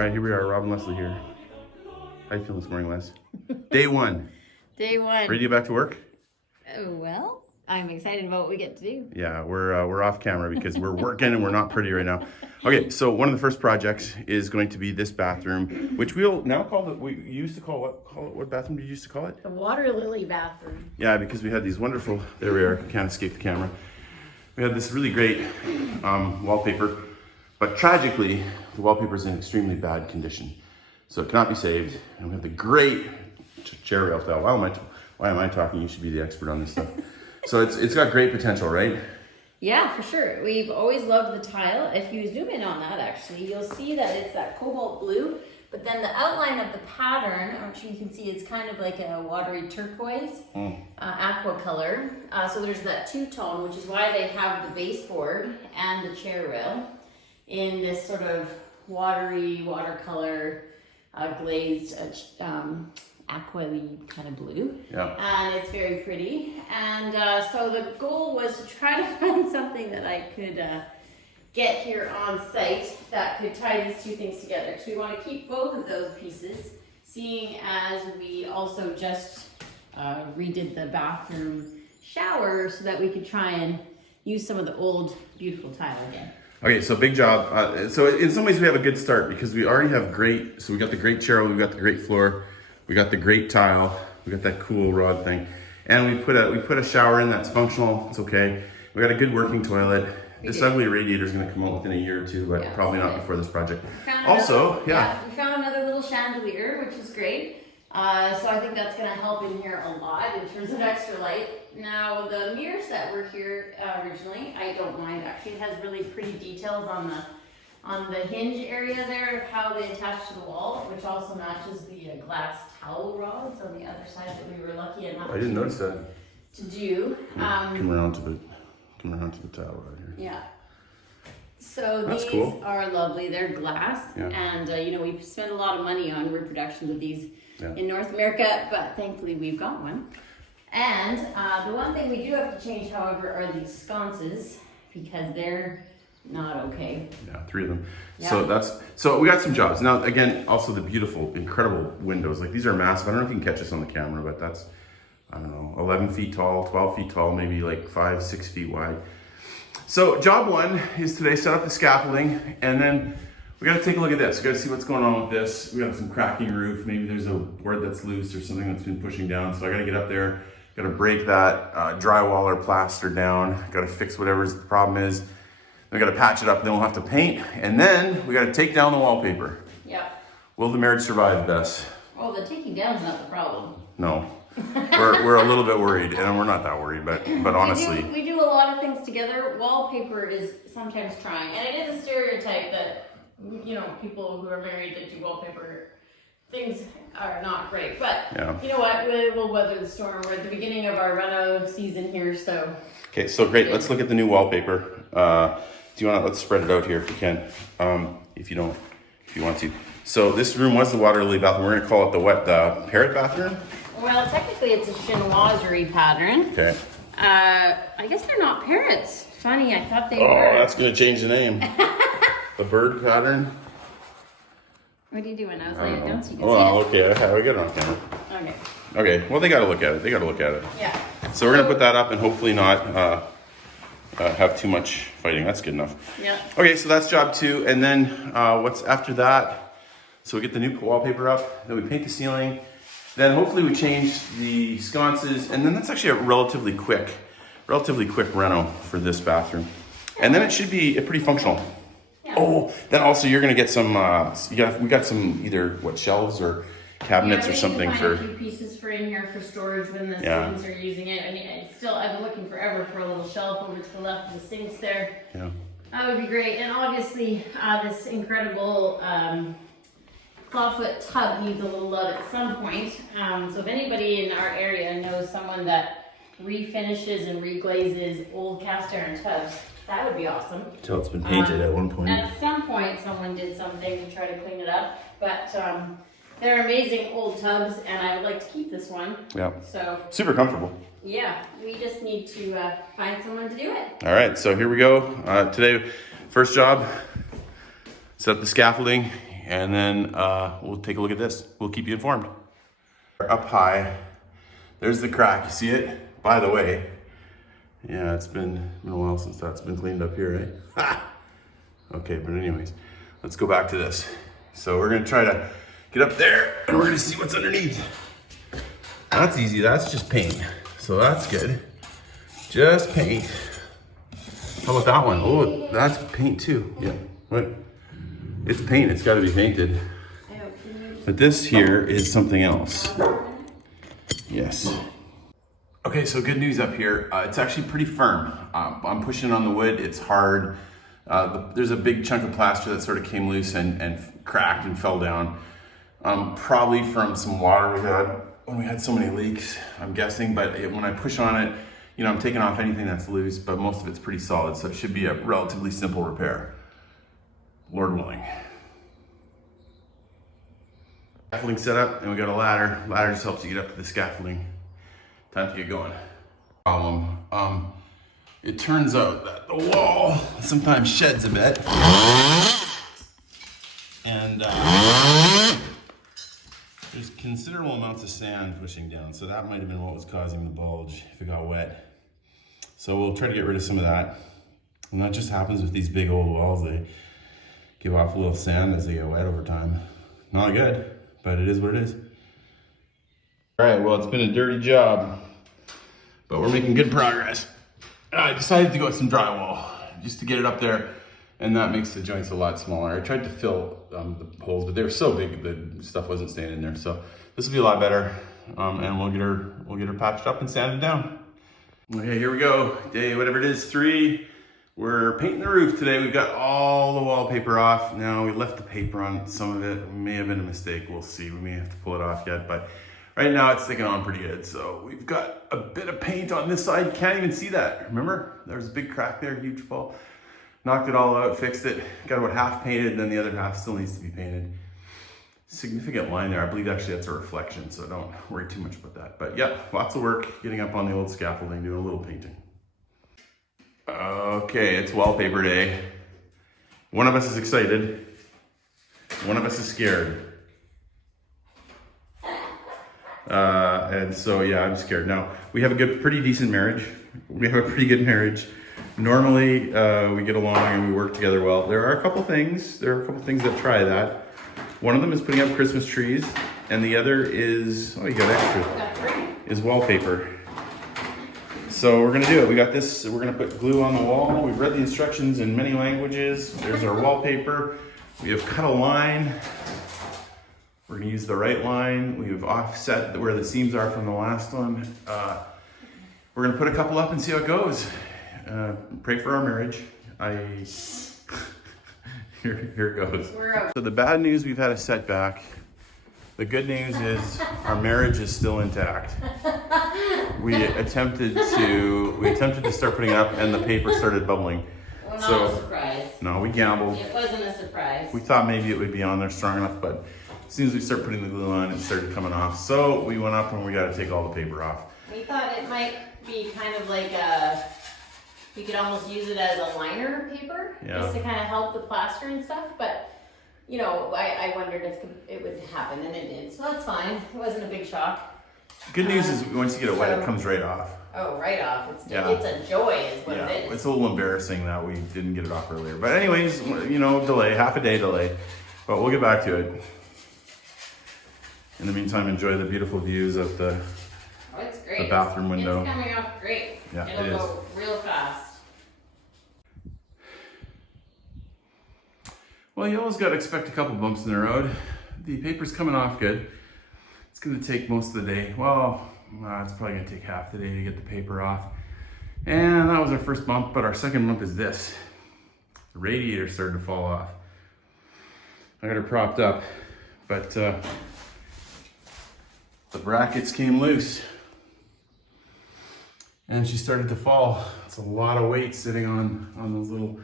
right, here we are, Rob and Leslie here. How you feeling this morning, Les? Day one. Day one. Ready to get back to work? Well, I'm excited about what we get to do. Yeah, we're off camera because we're working and we're not pretty right now. Okay, so one of the first projects is going to be this bathroom, which we'll now call it. We used to call what bathroom did you used to call it? The water lily bathroom. Yeah, because we had these wonderful. There we are. Can't escape the camera. We had this really great wallpaper, but tragically, the wallpaper is in extremely bad condition, so it cannot be saved. And we have the great chair rail tile. Why am I talking? You should be the expert on this stuff. So it's got great potential, right? Yeah, for sure. We've always loved the tile. If you zoom in on that, actually, you'll see that it's that cobalt blue, but then the outline of the pattern, which you can see, it's kind of like a watery turquoise, aqua color. So there's that two-tone, which is why they have the baseboard and the chair rail in this sort of watery, watercolor, glazed, aqua-y kind of blue. Yeah. And it's very pretty. And so the goal was to try to find something that I could get here on site that could tie these two things together. So we want to keep both of those pieces, seeing as we also just redid the bathroom shower so that we could try and use some of the old beautiful tile again. Okay, so big job. So in some ways we have a good start because we already have great, so we got the great chair, we got the great floor, we got the great tile, we got that cool rod thing, and we put a shower in that's functional, it's okay. We got a good working toilet. This ugly radiator is gonna come out within a year or two, but probably not before this project. Also, we found another little chandelier, which is great. So I think that's gonna help in here a lot in terms of extra light. Now the mirrors that were here originally, I don't mind. Actually, it has really pretty details on the hinge area there, how they attach to the wall, which also matches the glass towel rods on the other side that we were lucky enough. I didn't notice that. To do. Come around to the towel right here. Yeah. So that's these cool. are lovely. They're glass, and you know, we spend a lot of money on reproductions of these in North America, but thankfully we've got one. And the one thing we do have to change, however, are these sconces because they're not okay. Yeah, 3 of them. Yeah. So we got some jobs. Now again, also the beautiful, incredible windows. Like these are massive. I don't know if you can catch this on the camera, but that's, I don't know, 11 feet tall, 12 feet tall, maybe like 5-6 feet wide. So job one is today set up the scaffolding, and then we got to take a look at this. We got to see what's going on with this. We got some cracking roof. Maybe there's a board that's loose or something that's been pushing down. So I got to get up there. Got to break that drywall or plaster down. Got to fix whatever the problem is. Then we got to patch it up. Then we'll have to paint, and then we got to take down the wallpaper. Yep. Will the marriage survive, Bess? Well, the taking down is not the problem. No. we're a little bit worried, and we're not that worried, but honestly, we do a lot of things together. Wallpaper is sometimes trying, and it is a stereotype that, you know, people who are married that do wallpaper things are not great. But you know what? We'll weather the storm. We're at the beginning of our reno season here, so. Okay, so great. Let's look at the new wallpaper. Do you want to? Let's spread it out here if you can. If you want to. So this room was the water lily bathroom. We're gonna call it the parrot bathroom. Well, technically it's a chinoiserie pattern. Okay. I guess they're not parrots. Funny, I thought they were. Oh, that's gonna change the name. The bird pattern. What are you doing? I was laying it down so you can see it. Okay, we got it on camera. Okay. Okay, well they gotta look at it. Yeah. So we're gonna put that up and hopefully not have too much fighting. That's good enough. Yeah. Okay, so that's job 2, and then what's after that? So we get the new wallpaper up, then we paint the ceiling, then hopefully we change the sconces, and then that's actually a relatively quick reno for this bathroom. And then it should be pretty functional. Yeah. Oh, then also you're gonna get some, we got some either shelves or cabinets or something for. A few pieces for in here for storage when the students are using it. I mean, I've been looking forever for a little shelf over to the left of the sinks there. Yeah. That would be great. And obviously, this incredible clawfoot tub needs a little love at some point. So if anybody in our area knows someone that refinishes and reglazes old cast iron tubs, that would be awesome. Until it's been painted at one point. At some point, someone did something to try to clean it up, but they're amazing old tubs, and I would like to keep this one. Yeah. So super comfortable. Yeah, we just need to find someone to do it. All right, so here we go. Today, first job, set up the scaffolding, and then we'll take a look at this. We'll keep you informed. Up high, there's the crack. You see it? By the way, yeah, it's been a while since that's been cleaned up here, eh? Ha! Okay, but anyways, let's go back to this. So we're gonna try to get up there and we're gonna see what's underneath. That's easy, that's just paint. So that's good. Just paint. How about that one? Oh, that's paint too. Yeah, what? It's paint, it's gotta be painted. But this here is something else. Yes. Okay, so good news up here. It's actually pretty firm. I'm pushing on the wood, it's hard. There's a big chunk of plaster that sort of came loose and cracked and fell down. Probably from some water we had when we had so many leaks, I'm guessing. But when I push on it, you know, I'm taking off anything that's loose, but most of it's pretty solid. So it should be a relatively simple repair, Lord willing. Scaffolding set up and we got a ladder. Ladder just helps you get up to the scaffolding. Time to get going. Problem. It turns out that the wall sometimes sheds a bit. And there's considerable amounts of sand pushing down. So that might have been what was causing the bulge if it got wet. So we'll try to get rid of some of that. And that just happens with these big old walls. They give off a little sand as they get wet over time. Not good, but it is what it is. All right, well, it's been a dirty job, but we're making good progress. I decided to go with some drywall just to get it up there, and that makes the joints a lot smaller. I tried to fill the holes, but they were so big the stuff wasn't staying in there. So this will be a lot better, and we'll get her patched up and sanded down. Okay, here we go. Day whatever it is, 3. We're painting the roof today. We've got all the wallpaper off. Now we left the paper on some of it. It may have been a mistake. We'll see. We may have to pull it off yet, but right now it's sticking on pretty good. So we've got a bit of paint on this side. Can't even see that. Remember? There was a big crack there, huge fall. Knocked it all out, fixed it. Got about half painted, then the other half still needs to be painted. Significant line there. I believe actually that's a reflection, so don't worry too much about that. But yeah, lots of work getting up on the old scaffolding, doing a little painting. Okay, it's wallpaper day. One of us is excited. One of us is scared. And so, yeah, I'm scared. Now, we have a pretty decent marriage. We have a pretty good marriage. Normally, we get along and we work together well. There are a couple things that try that. One of them is putting up Christmas trees, and the other is, oh, you got extra, is wallpaper. So we're gonna do it. We got this, we're gonna put glue on the wall. We've read the instructions in many languages. There's our wallpaper. We have cut a line. We're gonna use the right line. We have offset where the seams are from the last one. We're gonna put a couple up and see how it goes. Pray for our marriage. Here it goes. So the bad news, we've had a setback. The good news is our marriage is still intact. We attempted to start putting it up and the paper started bubbling. Well, not a surprise. No, we gambled. It wasn't a surprise. We thought maybe it would be on there strong enough, but as soon as we start putting the glue on, it started coming off. So we went up and we got to take all the paper off. We thought it might be kind of like you could almost use it as a liner paper, just to kind of help the plaster and stuff. But you know, I wondered if it would happen, and it did. So that's fine. It wasn't a big shock. Good news is once you get it wet, it comes right off. Oh, right off. It's a joy is what it is. It's a little embarrassing that we didn't get it off earlier. But anyways, you know, delay, half a day delay. But we'll get back to it. In the meantime, enjoy the beautiful views of the bathroom window. It's coming off great. Yeah, It'll go real fast. Well, you always got to expect a couple bumps in the road. The paper's coming off good. It's going to take most of the day. Well, it's probably going to take half the day to get the paper off. And that was our first bump, but our second bump is this. The radiator started to fall off. I got her propped up, but the brackets came loose. And she started to fall. It's a lot of weight sitting on those little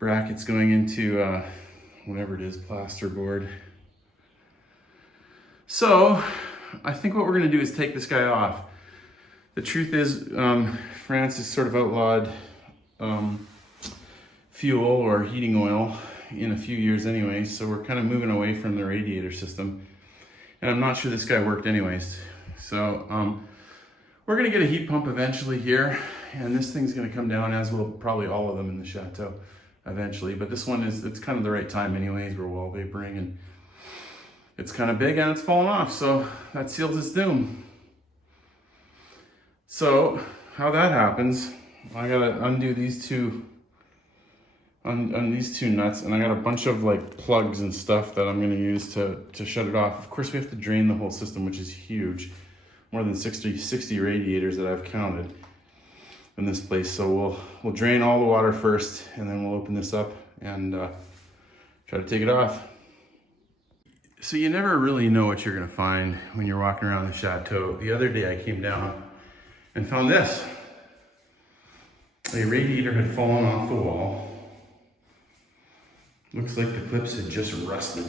brackets going into whatever it is, plasterboard. So I think what we're gonna do is take this guy off. The truth is, France has sort of outlawed fuel or heating oil in a few years anyways, so we're kind of moving away from the radiator system. And I'm not sure this guy worked anyways. So we're gonna get a heat pump eventually here, and this thing's gonna come down, as will probably all of them in the Château eventually. But this one it's kind of the right time anyways. We're wallpapering and it's kind of big and it's falling off, so that seals its doom. So how that happens, I gotta undo these two these two nuts, and I got a bunch of like plugs and stuff that I'm gonna use to shut it off. Of course, we have to drain the whole system, which is huge. More than 60 radiators that I've counted in this place. So we'll drain all the water first, and then we'll open this up and try to take it off. So you never really know what you're gonna find when you're walking around the Château. The other day I came down and found this. A radiator had fallen off the wall. Looks like the clips had just rusted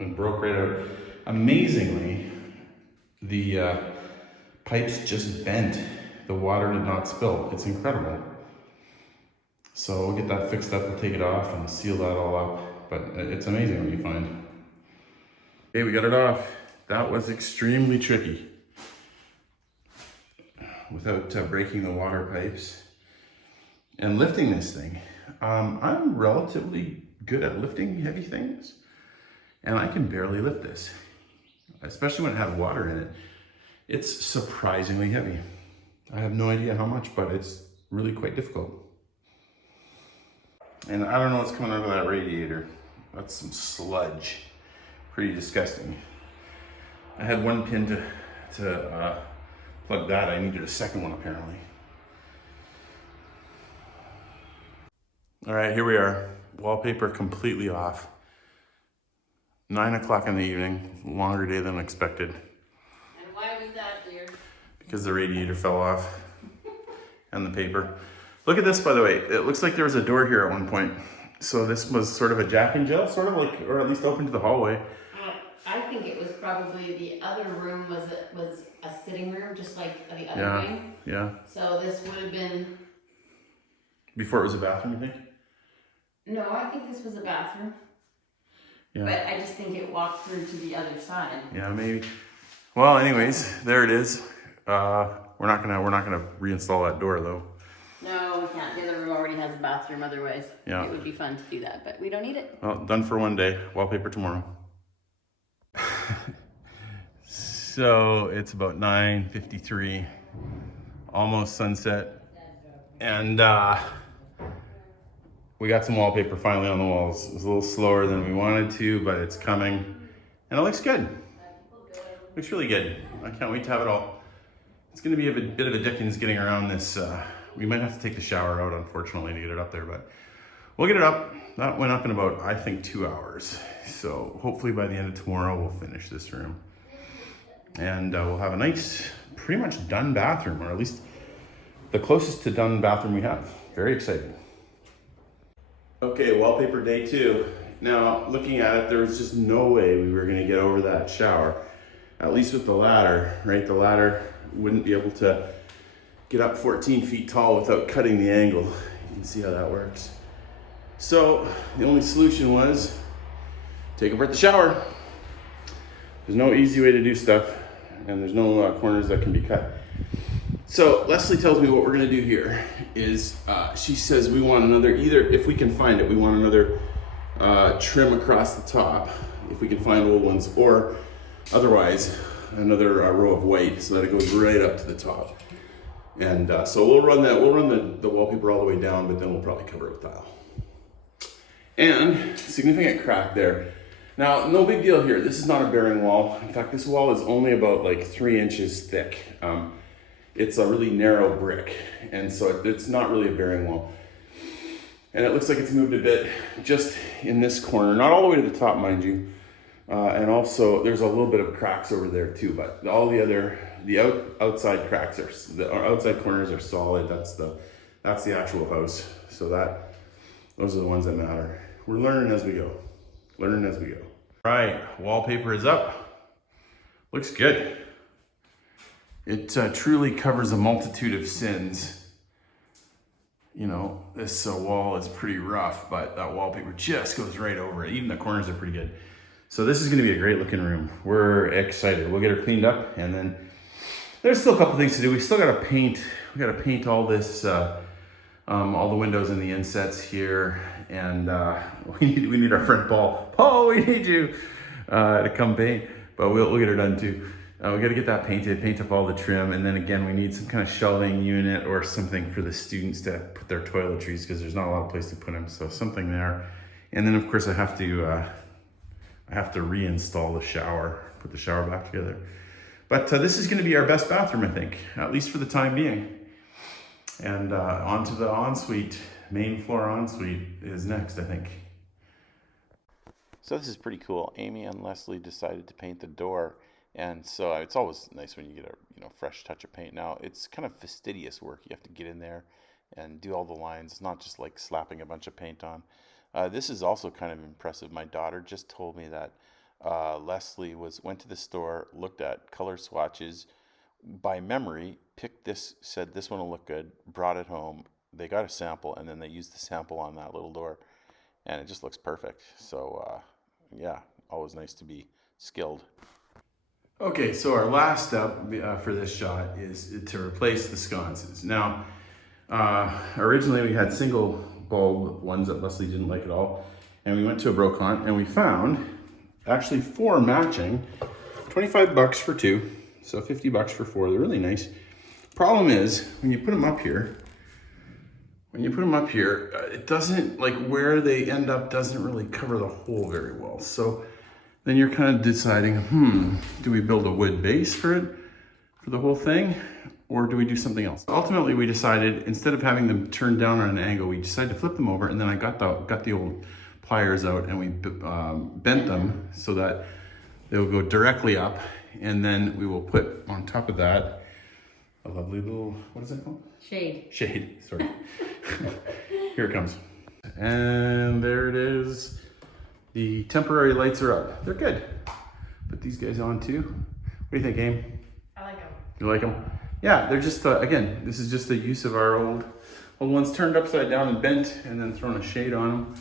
and broke right out. Amazingly, the pipes just bent. The water did not spill. It's incredible. So we'll get that fixed up and take it off and seal that all up. But it's amazing what you find. Okay, we got it off. That was extremely tricky without breaking the water pipes. And lifting this thing. I'm relatively good at lifting heavy things, and I can barely lift this, especially when it had water in it. It's surprisingly heavy. I have no idea how much, but it's really quite difficult. And I don't know what's coming out of that radiator. That's some sludge. Pretty disgusting. I had one pin to plug that. I needed a second one apparently. All right, here we are. Wallpaper completely off. 9 o'clock in the evening, longer day than expected. And why was that, dear? Because the radiator fell off and the paper. Look at this, by the way. It looks like there was a door here at one point. So this was sort of a jack and jill, sort of like, or at least open to the hallway. I think it was probably the other room was a sitting room, just like the other Yeah, wing. yeah. So this would have been... Before it was a bathroom, you think? No, I think this was a bathroom. Yeah. But I just think it walked through to the other side. Yeah, maybe. Well, anyways, there it is. We're not gonna reinstall that door though. No, we can't. The other room already has a bathroom otherwise. Yeah. It would be fun to do that, but we don't need it. Well, done for one day. Wallpaper tomorrow. So it's about 9:53, almost sunset, and we got some wallpaper finally on the walls. It was a little slower than we wanted to, but it's coming, and it looks good. Looks really good. I can't wait to have it all. It's going to be a bit of a Dickens getting around this. We might have to take the shower out, unfortunately, to get it up there, but we'll get it up. That went up in about, I think, 2 hours. So hopefully by the end of tomorrow, we'll finish this room. And we'll have a nice, pretty much done bathroom, or at least the closest to done bathroom we have. Very exciting. Okay, wallpaper day 2. Now, looking at it, there was just no way we were gonna get over that shower. At least with the ladder, right? The ladder wouldn't be able to get up 14 feet tall without cutting the angle. You can see how that works. So the only solution was take apart the shower. There's no easy way to do stuff, and there's no corners that can be cut. So Leslie tells me what we're gonna do here is, she says we want another, either if we can find it, we want another trim across the top, if we can find old ones, or otherwise another row of white so that it goes right up to the top. And so we'll run the wallpaper all the way down, but then we'll probably cover it with tile. And significant crack there. Now, no big deal here. This is not a bearing wall. In fact, this wall is only about like 3 inches thick. It's a really narrow brick, and so it's not really a bearing wall. And it looks like it's moved a bit just in this corner, not all the way to the top, mind you. And also there's a little bit of cracks over there too, but all the other, outside cracks our outside corners are solid. That's the actual house. So those are the ones that matter. We're learning as we go. Learning as we go. All right, wallpaper is up. Looks good. It truly covers a multitude of sins. you know, this wall is pretty rough, but that wallpaper just goes right over it. Even the corners are pretty good. So this is gonna be a great looking room. We're excited. We'll get her cleaned up, and then there's still a couple things to do. We still gotta paint. We gotta paint all this, all the windows and the insets here, and we need our friend Paul. Paul, we need you to come paint, but we'll get her done too. We gotta get that painted, paint up all the trim, and then again, we need some kind of shelving unit or something for the students to put their toiletries, because there's not a lot of place to put them, so something there. And then of course I have to reinstall the shower, put the shower back together. But this is gonna be our best bathroom, I think, at least for the time being. And onto the ensuite, main floor ensuite is next, I think. So this is pretty cool. Amy and Leslie decided to paint the door. And so it's always nice when you get a fresh touch of paint. Now it's kind of fastidious work. You have to get in there and do all the lines. It's not just like slapping a bunch of paint on. This is also kind of impressive. My daughter just told me that Leslie went to the store, looked at color swatches, by memory, picked this, said this one will look good, brought it home. They got a sample, and then they used the sample on that little door, and it just looks perfect. So yeah, always nice to be skilled. Okay, so our last step for this shot is to replace the sconces. Now, originally we had single bulb ones that Leslie didn't like at all, and we went to a Brocon and we found actually 4 matching, 25 bucks for 2, so 50 bucks for 4. They're really nice. Problem is, when you put them up here, it doesn't, like where they end up doesn't really cover the hole very well. So then you're kind of deciding, do we build a wood base for it, for the whole thing, or do we do something else? Ultimately, we decided, instead of having them turned down on an angle, we decided to flip them over, and then I got the old pliers out, and we bent them so that they will go directly up, and then we will put on top of that a lovely little, what is that called? Shade. Shade, sorry. Here it comes. And there it is. The temporary lights are up. They're good. Put these guys on too. What do you think, Aim? I like them. You like them? Yeah, they're just, again, this is just the use of our old ones turned upside down and bent, and then thrown a shade on them.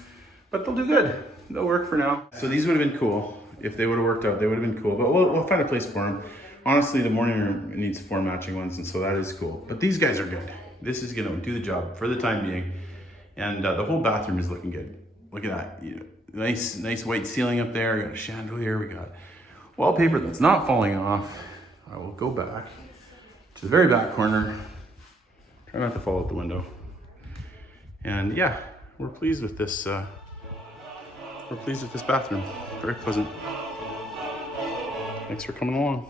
But they'll do good. They'll work for now. So these would have been cool. If they would have worked out, they would have been cool. But we'll find a place for them. Honestly, the morning room needs 4 matching ones, and so that is cool. But these guys are good. This is gonna do the job for the time being. And the whole bathroom is looking good. Look at that. Nice white ceiling up there. We got a chandelier. We got wallpaper that's not falling off. I will go back to the very back corner. Try not to fall out the window. And yeah, we're pleased with this. We're pleased with this bathroom. Very pleasant. Thanks for coming along.